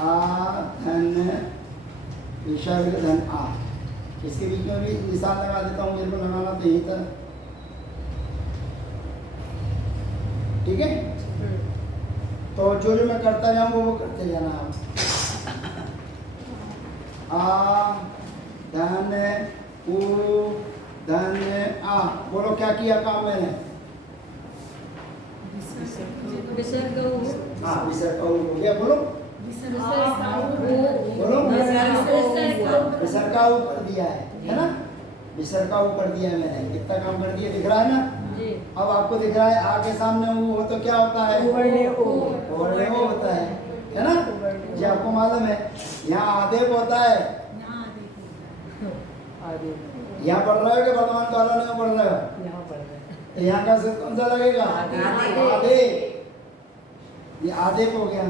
आ धन विसर्ग धन आ, इसके बीच में भी निशान लगा देता हूँ, मेरे को लगाना तो यही था। ठीक है, तो जो जो मैं करता जाऊँ वो करते जाना आप। आ धन उ धन आ, बोलो क्या किया काम मैंने? विसर्ग उ, हाँ विसर्ग उ हो गया, बोलो बोलो विसर्ग का उ कर दिया है ना, विसर्ग का उ कर दिया है मैंने, कितना काम कर दिया दिख रहा है ना। अब आपको दिख रहा है आगे सामने उ हो तो क्या होता है? ओवरले ओ होता है ना, जी आपको मालूम है। यहाँ आदेव होता है, यहाँ पढ़ रहे हो कि वर्तमान काल में पढ़ रहे हो? यहाँ का सूत्र कौन सा लगेगा? आदेव, ये आदेव हो गया,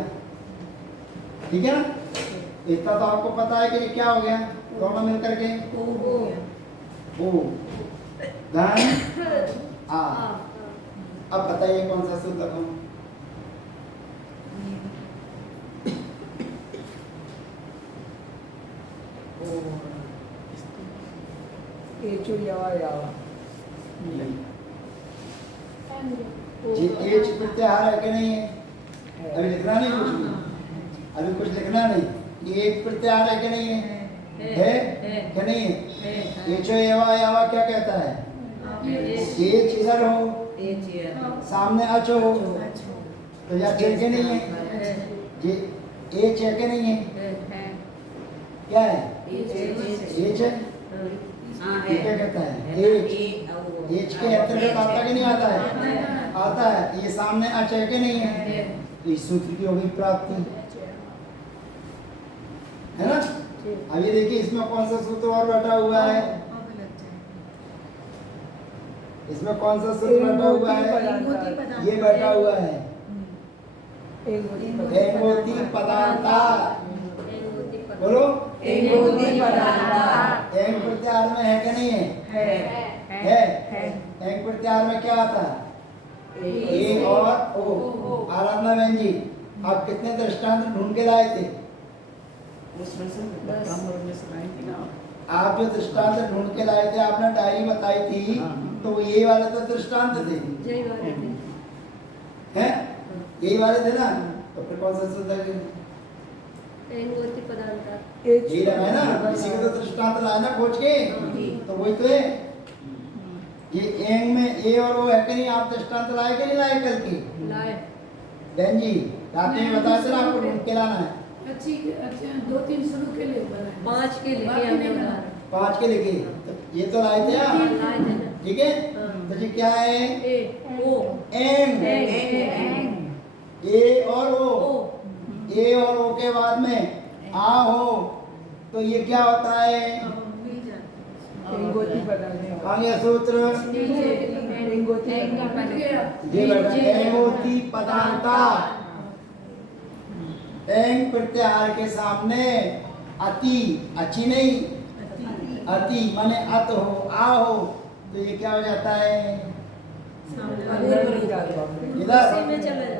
ठीक है ना। इतना तो आपको पता है कि ये क्या हो गया, दोनों मिलकर के ओ धन आ। अब बताइए कौन सा सूत्र लगाऊं? जी एच प्रत्याहार है कि नहीं है? अभी लिखना नहीं कुछ भी, अभी कुछ लिखना नहीं। ये एक प्रत्याहार है कि नहीं है? है कि नहीं है? एचो एवा यावा क्या कहता है? एच इधर हो, सामने अचो हो, तो या के नहीं है? जी एच है कि नहीं है? क्या है? एच है, ये क्या कहता है? एच के अंतर्गत आता कि नहीं आता है? आता है। ये सामने अच है कि नहीं है? तो इस सूत्र की हो गई प्राप्ति, है ना। अब ये देखिए इसमें कौन सा सूत्र और बैठा हुआ है? इसमें कौन सा सूत्र बैठा हुआ है? ये बैठा हुआ है एंगोती पदार्था, बोलो एंगोती पदार्था। एंग प्रत्याहार में है कि नहीं है? एंग प्रत्याहार में क्या आता है? ए और ओ। आराधना बहन जी, आप कितने दृष्टांत ढूंढ के लाए थे? आप जो दृष्टांत ढूंढ के लाए थे, आपने डायरी बताई थी, तो ये वाले तो दृष्टांत थे, हैं? यही वाले थे ना, तो फिर कौन सा सूत्र है? ये लगा है ना, इसी को तो दृष्टांत लाया ना खोज के, तो वही तो है। ये एंग में ए और ओ है कि नहीं? आप दृष्टांत लाए कि नहीं लाए कल की? बहन जी रात में बताया था ना, आपको ढूंढ के लाना है। अच्छा 2-3 शुरू के लिए 5 के लिए 5 के लेके, तो ये तो लाए थे आप, ठीक है। तो जी क्या है? एंग, ए और ओ, ए और ओ के बाद में आ हो, तो ये क्या होता है? आगे सूत्र एंगोती पदार्था। एंग प्रत्याहार के सामने अति, अच्छी नहीं, अति माने अत हो, आ हो, तो ये क्या हो जाता है? इधर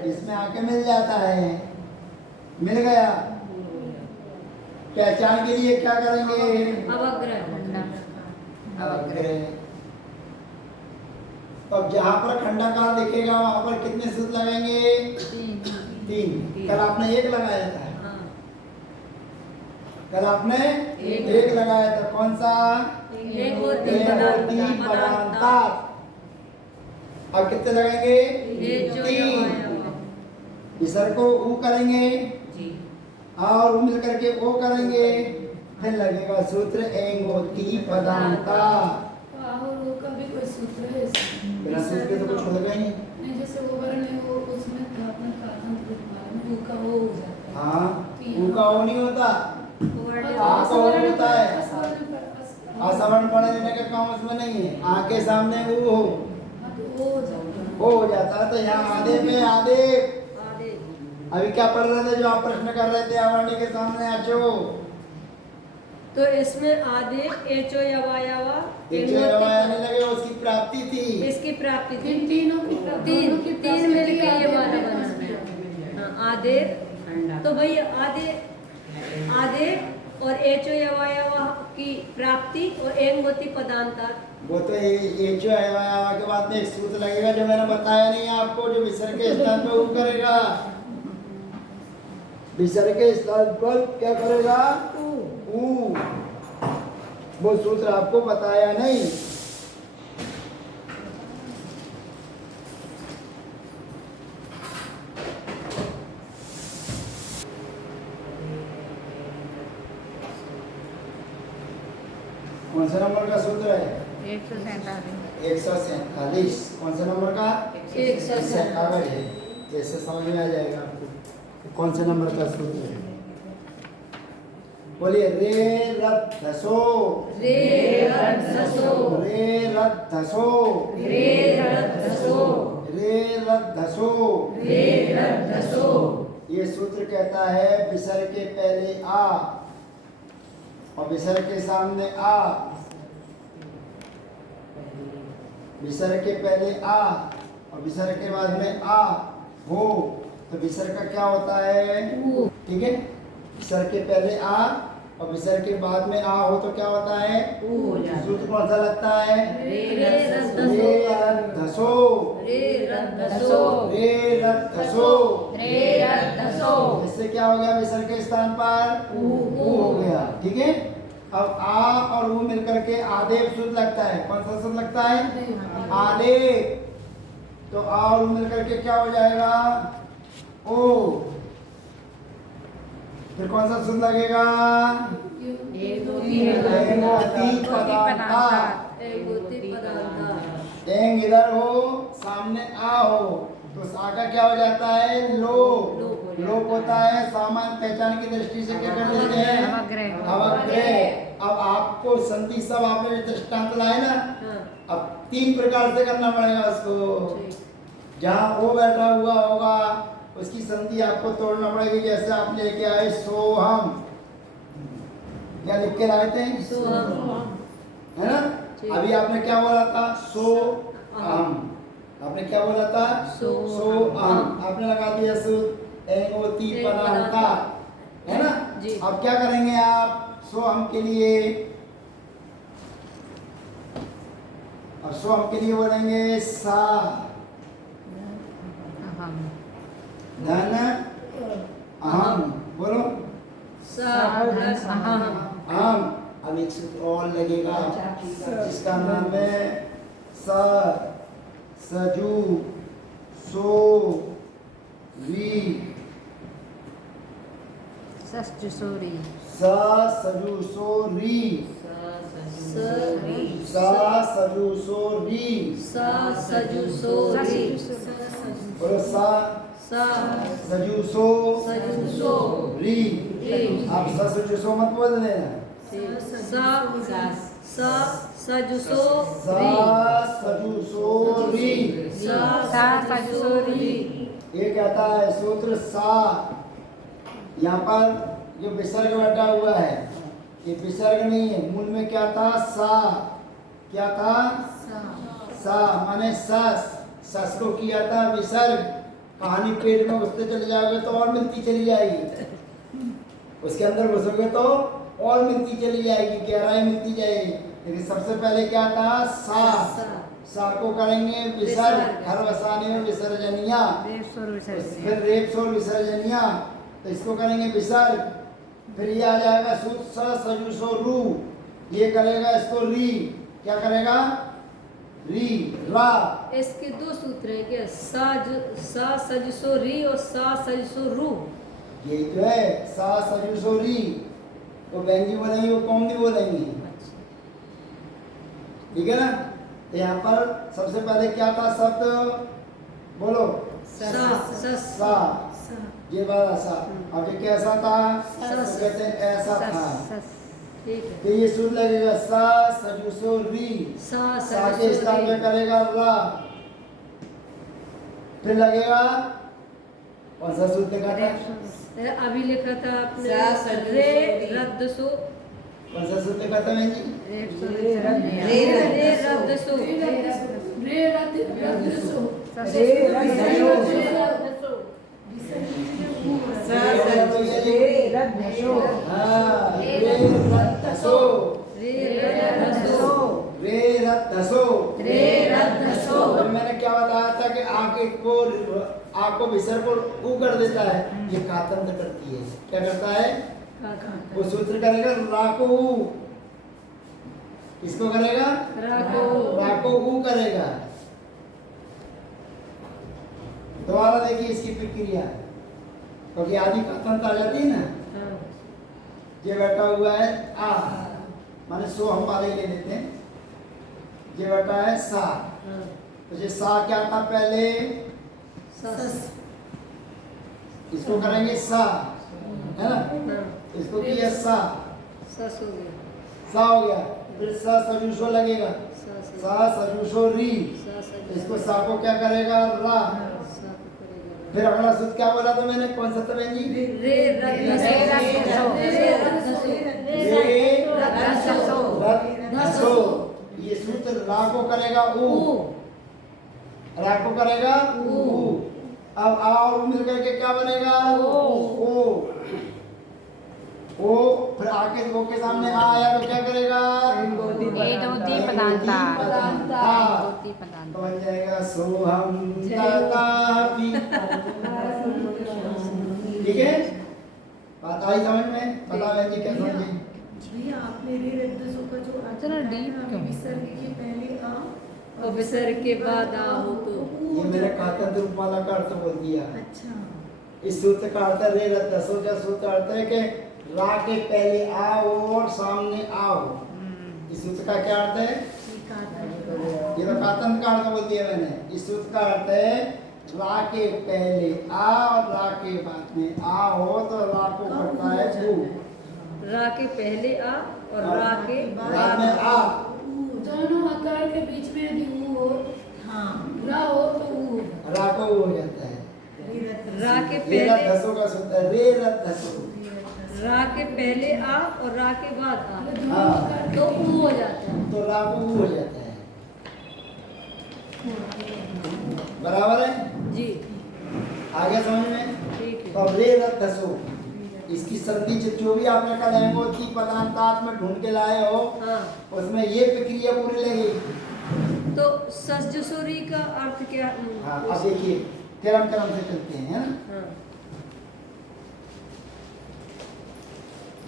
इसमें आके मिल जाता है, मिल गया। पहचान के लिए क्या करेंगे? अवग्रह। तो अब जहां पर खंडाकार दिखेगा वहां पर कितने सूत्र लगाएंगे? 3। कल आपने 1 लगाया था, कल आपने 1 लगाया था। कौन सा? एंगोती पदार्था। अब कितने लगाएंगे? 3। विसर्ग को ऊ करेंगे और ऊ मिल करके ओ करेंगे, फिर लगेगा सूत्र एंगोती पदार्था। का भी कोई सूत्र है? बिना सूत्र के तो कुछ होगा ही नहीं। नहीं, जैसे वो वर्ण है वो उसमें अपना कांत ऊ का ओ हो जाता है। हाँ, ऊ का ओ नहीं होता, आ का ओ होता है। असवर्ण पढ़ने देने का काम उसमें नहीं है। आ के सामने ऊ हो, ओ हो जाता है। तो यहाँ आधे में आधे, अभी क्या पढ़ रहे थे जो आप प्रश्न कर रहे थे? आवरणी के सामने आचो, तो इसमें आदि एचो यवायावा आने लगे, उसकी प्राप्ति थी, इसकी प्राप्ति थी। तीनों की तीन मिलके ये वाला बना। आदि तो भाई आधे आधे और एचो यवायवा की प्राप्ति और एंग होती पदांतर। वो तो ये जो है वहाँ के बाद में एक सूत्र लगेगा जो मैंने बताया नहीं आपको, जो विसर्ग के स्थान पे वो करेगा। विसर्ग के स्थान पर क्या करेगा? ऊ। वो सूत्र आपको बताया नहीं। कौन सा नंबर का सूत्र है? 147। कौन सा नंबर का? 147 कागज है, जैसे समझ में आ जाएगा आपको कौन से नंबर का सूत्र है। बोलिए रे रद्धसो, रे रद्धसो, रे रद्धसो, रे रद्धसो, रे रद्धसो। रे रद्धसो। ये सूत्र कहता है विसर्ग के पहले आ और विसर्ग के सामने आ। विसर्ग के पहले आ और विसर्ग के बाद में आ हो, तो विसर्ग का क्या होता है? ठीक है, विसर्ग के पहले आ और विसर्ग के बाद में आ हो तो क्या होता है? सूत्र कौन सा लगता है? रे रद्धसो, रे रद्धसो, रे रद्धसो। रे रद्धसो। इससे क्या हो गया? विसर्ग के स्थान पर ऊ हो गया। ठीक है, अब आ और ऊ मिलकर के आदेव सूत्र लगता है। कौन सा सूत्र लगता है? आदेव। तो आ और ऊ मिलकर के क्या हो जाएगा? ओ। फिर कौन सा सूत्र लगेगा? एक एंगोती पदांता। एंग होती पदांतर। एंग इधर हो, सामने आ हो, तो सा का क्या हो जाता है? लो। लोप होता है। सामान्य पहचान की दृष्टि से क्या कर देते हैं? अवग्रह। अब आपको संधि सब आपने दृष्टांत लाए ना, अब 3 प्रकार से करना पड़ेगा उसको। जहाँ वो बैठा हुआ होगा उसकी संधि आपको तोड़ना पड़ेगी। जैसे आप लेके आए सोहम, क्या लिख के लाए थे? सोहम, है ना? अभी आपने क्या बोला था? सो अहम। आपने क्या बोला था? सो अहम। आपने लगा दिया सूत्र एंगोती पदांता, है ना? जी। अब क्या करेंगे आप? सो हम के लिए, अब सो हम के लिए बोलेंगे सा धन अहम। बोलो सा प्लस अहम। अहम। अब एक सूत्र और लगेगा जिसका नाम है स सजू सो वी। सा सजू सो री, सा सजू सो री, सा सजु सो री। बोलो सा सा सजू सो री। आप सा सजू सो मत बोल देना। सा सजु सो री, सा सजू सो री। सा सजु सो री। ये कहता है सूत्र सा। यहाँ पर जो विसर्ग बैठा हुआ है ये विसर्ग नहीं है। मूल में क्या था? सा। क्या था? सा माने सस। सस को किया था विसर्ग। कहानी पेट में घुसते चले जाओगे तो और मिलती चली जाएगी, उसके अंदर घुसोगे तो और मिलती चली जाएगी, गहराई मिलती जाएगी। लेकिन सबसे पहले क्या था? सा। सा को करेंगे विसर्ग। हर वसाने में विसर्जनिया, फिर रेप सोर विसर्जनिया, तो इसको करेंगे विसर्ग। फिर ये आ जाएगा सूत्र स सजु सो रू। ये करेगा इसको री। क्या करेगा? री रा। इसके 2 सूत्र हैं क्या? सा सजु सो री और सा सजु सो रू। ये जो है सा सजु सो री, तो बेंजी बोलेंगे वो कौन भी बोलेंगे। ठीक है ना? तो यहाँ पर सबसे पहले क्या था शब्द? बोलो सा। ये वाला सा। अब ये कैसा था? तो कहते हैं ऐसा था। ठीक है। तो ये सूत्र लगेगा सा सजु सो री। सा के स्थान में करेगा रा। फिर लगेगा कौन सा सूत्र लिखा था? अभी लिखा था आपने रे रद्द सो। कौन सा सूत्र लिखा था बहन जी? रे रद्द सो। विसर्ग के बीच में ऊ है। रे रद धसो हाँ, रे रद धसो रे रद धसो। अभी मैंने क्या बताया था कि आग को विसर्ग को ऊ कर देता है, ये कातंत करती है। क्या करता है? वो सूत्र करेगा रा को ऊ, किसको करेगा? रा को ऊ करेगा। दोबारा देखिए इसकी प्रक्रिया, क्योंकि आदि कातंत आ जाती है ना। ये बैठा हुआ है आ, माने सो हम वाले ले लेते हैं। ये बैठा है सा, तो ये सा क्या था पहले? इसको करेंगे सा, है ना? इसको किया सा हो गया। फिर सा सजुषो लगेगा, सा सजुषो री। इसको सा को क्या करेगा? रा। फिर अगला सूत्र क्या बोला था मैंने? कौन सा था बहन जी? रद धसो। ये सूत्र रा को करेगा ऊ, रा को करेगा ऊ। अब आ और ऊ मिलकर के क्या बनेगा? ओ। ओ फिर आके ओ के सामने आ आया तो क्या करेगा? तो बन जाएगा सोहम तथापि। ठीक है, बात आई समझ में? बता बहन जी क्या समझे? भैया आपने रे रद धसो का जो चलो डीप क्यों? विसर्ग के पहले आ और विसर्ग के बाद आ हो तो ये मेरे कातंत रूपमाला का अर्थ बोल दिया। अच्छा, इस सूत्र का अर्थ रे रद धसो का सूत्र अर्थ है कि रा के पहले आ और सामने आओ। इस सूत्र का क्या अर्थ है? ये तो कातंत का अर्थ बोल दिया मैंने। इस सूत्र का अर्थ है रा के पहले आ और रा के बाद में आ हो तो रा को करता है ऊ, रा के पहले आ और रा के बाद में आ। दोनों आकार के बीच में यदि ऊ हो, हाँ रा हो तो ऊ, रा को ऊ हो जाता है। रा के रे रद पहले धसो का सूत्र है रे रद धसो। रा के पहले आ और रा के बाद आ हाँ, तो ऊ हो जाता है। तो रा को ऊ हो जाता है। बराबर है? जी आगे समझ में? ठीक है। तो अब रे रद धसो, इसकी संधि जो भी आपने कल हेंगोती पदांतात में ढूंढ के लाए हो, हाँ, उसमें ये प्रक्रिया पूरी लगेगी। तो सजसुरी का अर्थ क्या? हाँ, अब देखिए क्रम क्रम से चलते हैं, है ना? हाँ,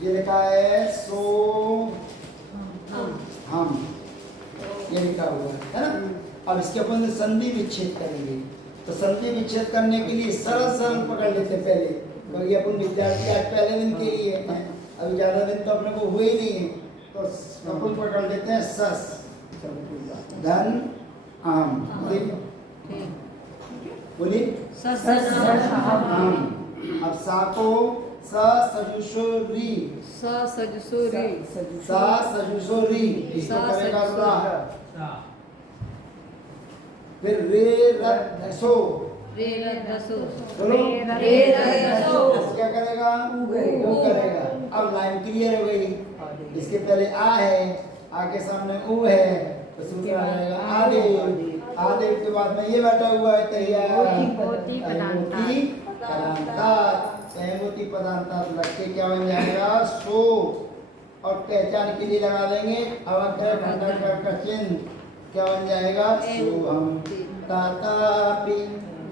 ये लिखा है सो हम, ये लिखा हुआ है ना? अब इसके अपन संधि विच्छेद करेंगे। तो संधि विच्छेद करने के लिए सरल सरल पकड़ लेते हैं पहले, क्योंकि अपन विद्यार्थी आज पहले दिन के लिए हैं, अभी ज्यादा दिन तो अपने को हुए ही नहीं है। तो अपन पकड़ लेते हैं सस धन आम। बोलिए आम। अब सा को स सजुषो री, सजसुरी सा सजुषो री, इसको करेगा रा। फिर रे रद धसो, रे रद धसो बोलो रे रद धसो क्या करेगा? ऊ करेगा। अब लाइन क्लियर हो गई। इसके पहले आ है, आ के सामने ऊ है, तो सूत्र आ जाएगा आदेव। आदेव के बाद में ये बैठा हुआ है तैयार हेंगोती पदांतात। हेंगोती पदांतात लग के क्या बन जाएगा? सो। और पहचान के लिए लगा देंगे अवग्रह खंडन का चिन्ह, क्या बन जाएगा? सोहम तथापि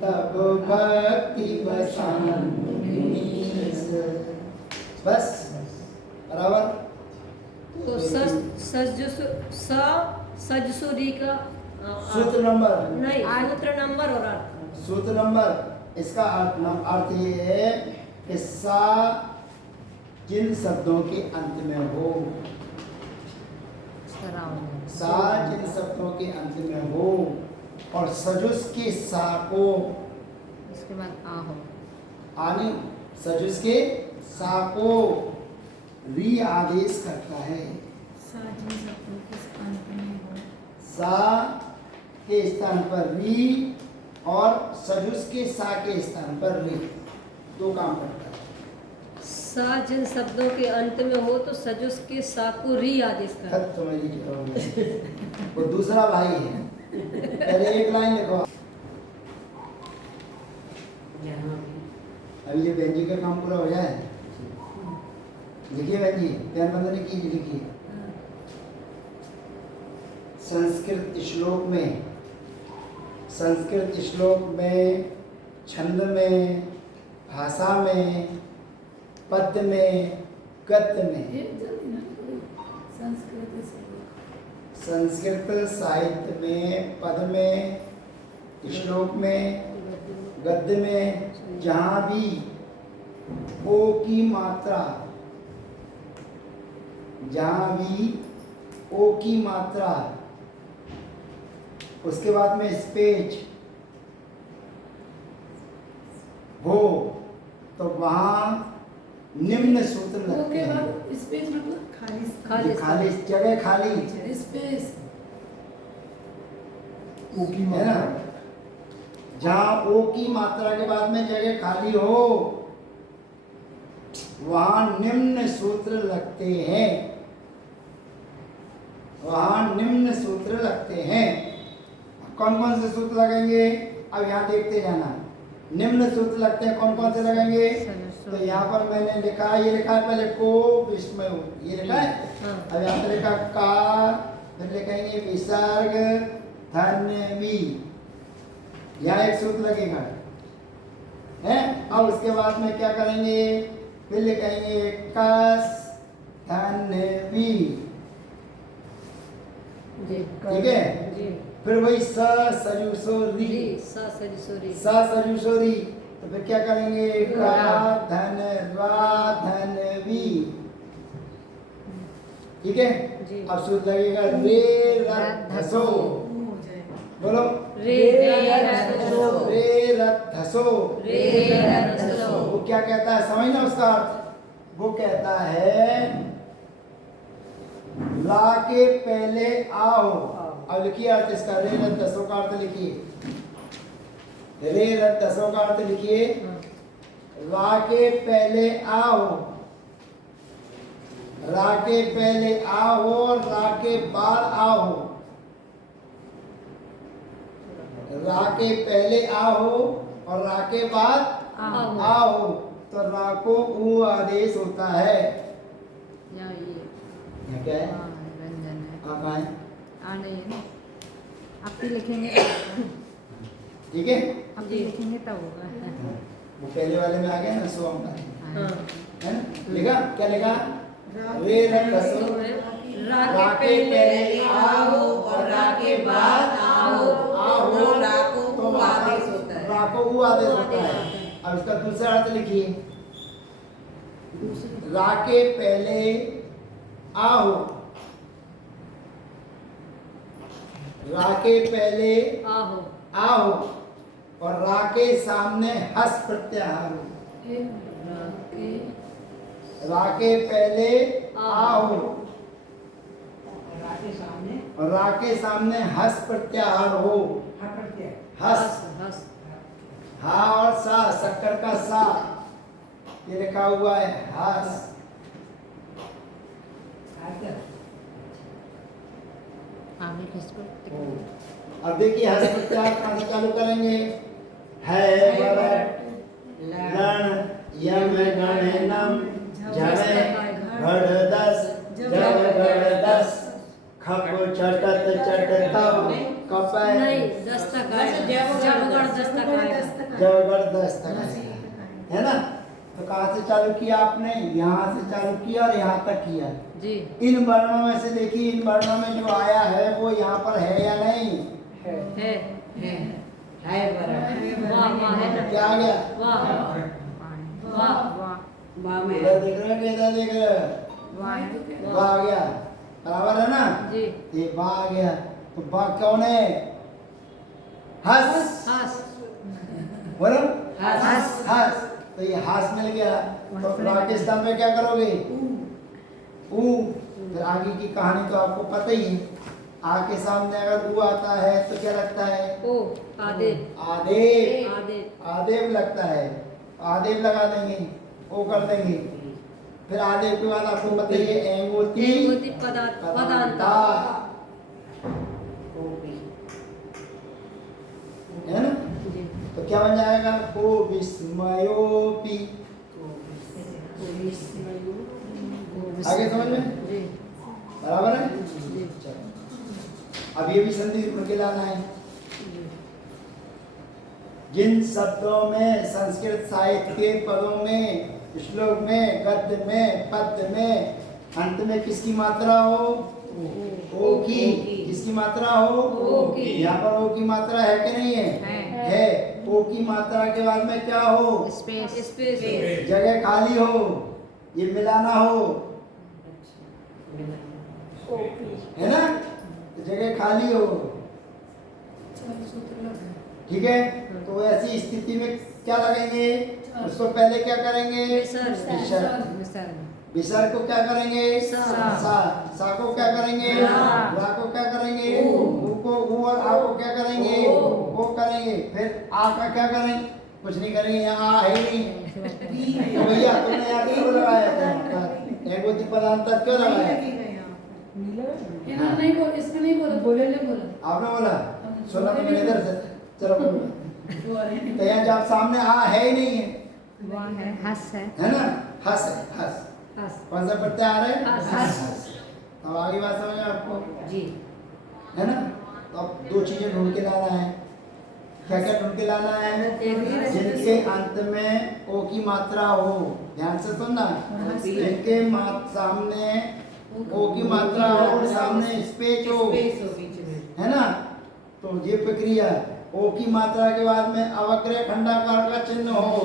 तब भक्ति बसानीस। बस बराबर। तो सजसुरी का सूत्र नंबर नहीं, सूत्र नंबर और अर्थ। सूत्र नंबर इसका अर्थ ये है कि सा जिन शब्दों के अंत में हो, सा जिन शब्दों के अंत में हो और सजुस के सा को इसके बाद आ हो, आने सजुस के सा को री आदेश करता है। सा जिन शब्दों के अंत में हो, सा के स्थान पर री और सजुस के सा के स्थान पर री, दो काम करता है। सा जिन शब्दों के अंत में हो तो सजुस के सा को री आदेश कर। खत समझ लीजिए, वो दूसरा भाई है। पहले एक लाइन लिखो। अभी ये बहन जी का काम पूरा हो जाए। लिखिए बहन जी, पैन बंद नहीं कीजिए, लिखिए। संस्कृत श्लोक में, छंद में, भाषा में, पद्य में, गद्य में, ये जल्दी ना करो। संस्कृत से संस्कृत साहित्य में, पद में, श्लोक में, गद्य में, जहाँ भी ओ की मात्रा, जहाँ भी ओ की मात्रा, उसके बाद में स्पेस हो, तो वहाँ निम्न सूत्र वो लगते के हैं। बाद स्पेस मतलब खाली खाली जगह खाली स्पेस है ना, जहाँ ओ की मात्रा के बाद में जगह खाली हो, वहाँ निम्न सूत्र लगते हैं, वहाँ निम्न सूत्र लगते हैं। कौन कौन से सूत्र लगेंगे, अब यहाँ देखते जाना। निम्न सूत्र लगते हैं, कौन कौन से लगेंगे? तो यहाँ पर मैंने लिखा, ये लिखा है पहले को विस्मय, ये लिखा है। अब यहाँ पर लिखा का, फिर लिखेंगे विसर्ग धन्य वी, यहाँ एक सूत्र लगेगा है। अब उसके बाद में क्या करेंगे, फिर लिखेंगे कस धन्य वी, ठीक है। जी फिर वही स सजु सो री, जी सा सरी सोरी स सजु सो री, तो फिर क्या करेंगे का धन रा धन वी, ठीक है। जी। अब सूत्र लगेगा रे रथसो, बोलो रे रथसो, रे रथसो। रे रथसो। वो क्या कहता है, समझना उसका अर्थ। वो कहता है ला के पहले आओ। अब लिखिए अर्थ इसका, रे रथसो का अर्थ लिखिए, रे रथसो का अर्थ लिखिए, रा के पहले आओ, रा के पहले आओ और रा के बाद आओ, रा के पहले आओ और रा के बाद आओ। आओ, तो रा को ऊ आदेश होता है। या ये यहाँ क्या है, हाँ, व्यंजन है। आप आए, आ नहीं है ना, आप भी लिखेंगे ठीक है। आप भी लिखेंगे तब होगा। वो पहले वाले में आ गया ना, सो का हाँ है ना, लिखा क्या लिखा, रे रथसो, रा के पहले आओ और रा के बाद आओ। आओ राको तो ऊ आदेश होता है। राको ऊ आदेश होता है। अब इसका दूसरा अर्थ लिखिए, रा के पहले आओ, रा के पहले आहो आओ और रा के सामने हस प्रत्याहार हो। रा के पहले आओ और रा के सामने हस प्रत्याहार हो। हस, हस हा और सा, शक्कर का सा, ये लिखा हुआ है हस। आगे खिसको अब देखिए हस प्रत्याहार कहाँ से चालू करेंगे, है बरट लण यम गणनम झड़े घड़ दस जब घड़ दस खप चटत चटतम कपै नहीं दस्तक है, जबगढ़ दस्तक है। जबरदस्त है ना। तो कहाँ से चालू किया आपने, यहाँ से चालू किया और यहाँ तक किया। जी इन वर्णों में से देखिए, इन वर्णों में जो आया है वो यहाँ पर है या नहीं है है बराबर। वाह वाह है ना, क्या आ गया, वाह वाह वाह वाह में इधर देख रहे हैं, इधर देख रहे हैं, वाह वाह आ गया, बराबर है ना। जी ये वाह आ गया, तो वाह कौन है, हस, हस बोलो हस। हस। तो ये हास मिल गया, तो पाकिस्तान में क्या करोगे, ऊ। फिर आगे की कहानी तो आपको पता ही है। आ के सामने अगर ऊ आता है तो क्या लगता है, ओ आदे आदेव, आदे आदेव लगता है, आदेव लगा देंगे, ओ कर देंगे। फिर आदेव के बाद आपको पता ही है एंगोती एंगोती पदांता है ना। जी तो क्या बन जाएगा? को विस्मयोपी। आगे समझ में? जी बराबर है? जी चलो अब ये भी संधि ढूंढ के लाना है। जिन शब्दों में संस्कृत साहित्य के पदों में, श्लोक में, गद्य में, पद्य में अंत में किसकी मात्रा हो? ओ की। किसकी मात्रा हो? ओ की। यहाँ पर ओ की मात्रा है कि नहीं है? है। ओ की मात्रा के बाद में क्या हो? स्पेस स्पेस जगह खाली हो, ये मिलाना हो, है ना? तो जगह खाली हो, सूत्र लग गया। ठीक है? तो ऐसी स्थिति में क्या लगेंगे? उसको पहले क्या करेंगे? विसर्ग। विसर्ग विसर्ग को क्या करेंगे? सा। सा को क्या करेंगे? रा। रा को क्या करेंगे? ऊ। ऊ को, ऊ और आ को क्या करेंगे? ओ। वो करेंगे। फिर आ का क्या करेंगे? कुछ नहीं करेंगे, यहाँ आ है ही नहीं। तो भैया तुमने यहाँ क्यों लगाया था? एगोती पदांतर क्यों लगाया? इन्होंने नहीं बोला, इसमें नहीं बोला, पहले बोला। आपने बोला? सुना तो मैंने इधर से। चलो बोलो। तो यहाँ जब सामने आ है ही नहीं है, वहाँ है हस है ना? हस है, हस। हस। कौन सा प्रत्याहार है? हस। अब आगे बात समझ में आपको? जी है ना? तो अब दो चीजें ढूंढ के लाना है। क्या क्या ढूंढ के लाना है? जिनके अंत में ओ की मात्रा हो, ध्यान से सुनना। जिनके सामने ओ की मात्रा हो और सामने स्पेस हो, है ना? तो ये प्रक्रिया, ओ की मात्रा के बाद में अवक्रय खंडाकार का चिन्ह हो,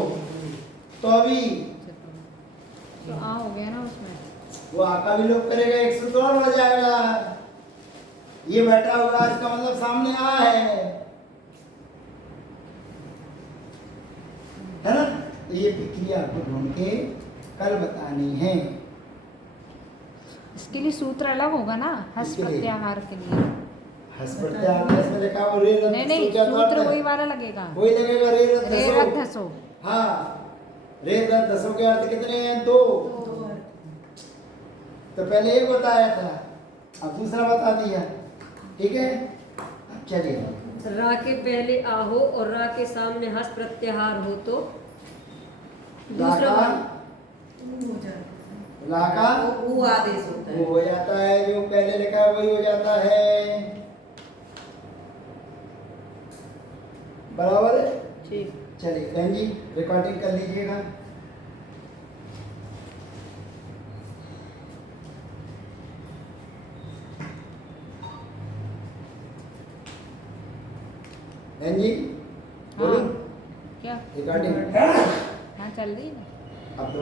तो अभी तो आ हो गया ना उसमें। वो आका भी लोग करेगा, एक सूत्र और बढ़ जाएगा। ये बैठा हुआ इसका मतलब सामने आ है ना? तो ये प्रक्रिया को ढूंढ के कल बतानी है। इसके लिए सूत्र अलग होगा ना, हस इसके लिए? प्रत्याहार के लिए। हस प्रत्याहार इसमें लिखा हो रे रथ नहीं नहीं, क्या तो सूत्र अर्थ है? वही वाला लगेगा। वही लगेगा रे रथ रे दसो। रथ हसो। हाँ, रे रथ दसो के अर्थ कितने हैं? दो। तो पहले एक बताया था, अब दूसरा बता दिया, ठीक है? अब चलिए रा के पहले आ हो और रा के सामने हस प्रत्याहार हो तो दूसरा लाका, हो जाएगा। लाका वो आदेश होता वो है। हो जाता है, जो पहले लिखा है वही हो जाता है। बराबर है? ठीक। चलिए बहन जी रिकॉर्डिंग कर लीजिएगा। बहन जी बोलो। क्या रिकॉर्डिंग हाँ चल रही है ना। अब तो